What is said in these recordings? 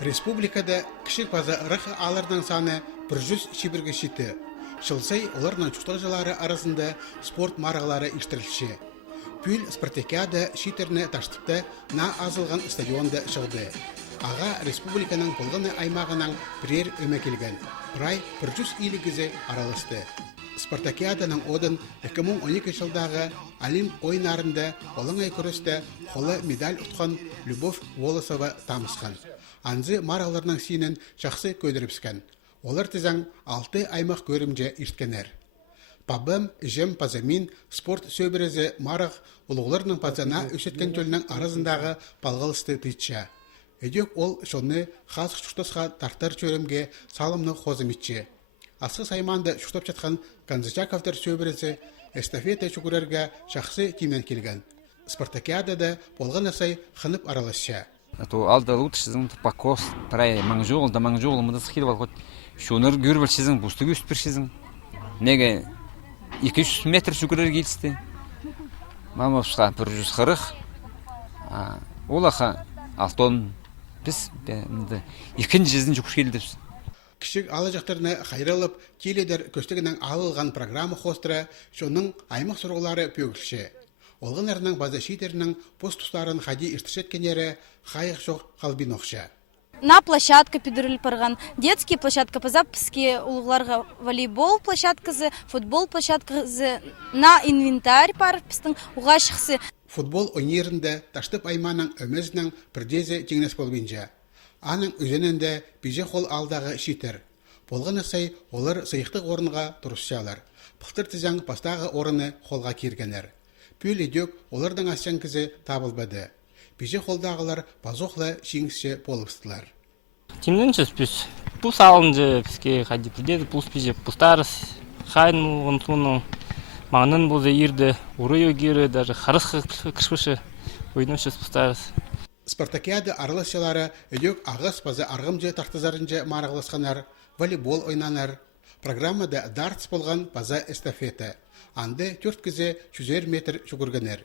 Республикада кішік база рық алырдың саны 100 шибірге шиті. Шылсай оларның чуқтар жылары арасында спорт маралары иштірілші. Пүл спартакиада шитеріне таштыпты на азылған стадионда шығды. Аға республиканың болғаны аймағынан бірер өме келген. Рай 100 илігізі аралысты. Спартакиаданың одын 2012 жылдағы Олимп ойынарында олыңай көрісті қолы медаль ұтқан Любовь Волосова тамысқан. Анзы мараларының синен жақсы көдіріпскен. Олар тізің 6 аймақ көрімже ішткенер. Пабым, жем пазамин, спорт сөбірізі марық ұлғыларының пазана өшеткен төлінің арызындағы палғылысты тыйтша. Өдек ол шоны қасық шуштасқа тартар чөрімге салымны қозымитші. Асқы сайманды шуштап жатқан Канзычаковтар сөбірізі эстафета чүгірерге жақсы тимен келген. Спартакиадада болған асай қынып араласша. Алда лучшизм покос прай маңжол да маңжол мыдас хил валгот. Шонор көрбөл сизин бустуг үстпир сизин. Неге 200 метр жүгірер келісті. Мама ұшқа 140. Олаға алтон біз екінші жезін жүкіш келдіріз. Кішік алы жақтарына қайралып, келедер көстігінің алылған программа хостыра, шоның аймақ сұрғылары пөгілші. Олғын әрінің база шейтерінің пост тұстарын қади іштішеткенері қайық жоқ қалбин оқша. На площадка пидурил парган, детский площадка по запуске улугларга волейбол площадкасы, футбол площадкасы, на инвентарь пар пистың угашықсы. Футбол ойнерінде таштып айманың өмізінің бірдезе теңнес болбинжа. Аның өзенінде беже қол алдағы шитер. Болған асай олар сайықтық орынға тұрысшалар. Пықтыр тізің пастағы орыны қолға кергенер. Пөл едек олардың асян кізі табылбады. Беже қолдағылар базоқла шеңісше болыстылар. Темненчес пүс. Пус алынжы піске қади придеді, пус пеже пустарыс. Хайын мұғын маңнын болзы ерді, ұры өгері, даже қарыс кішкіші ойношес пустарыс. Спартакиада араласшалары өдек ағыс базы арғымжы тақтызарынжы марағыласқанар, волейбол ойнанар. Программада дартс болған база эстафета. Анды 4 кізе 100 метр жүгіргенер.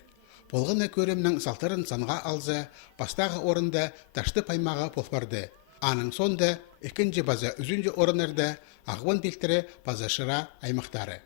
Болғаны көрімнің салтарын санға алзы, бастағы орында ташты паймаға полпарды. Аның сонда екінші база үзінжі орынырда ағван белтірі база шыра аймақтары.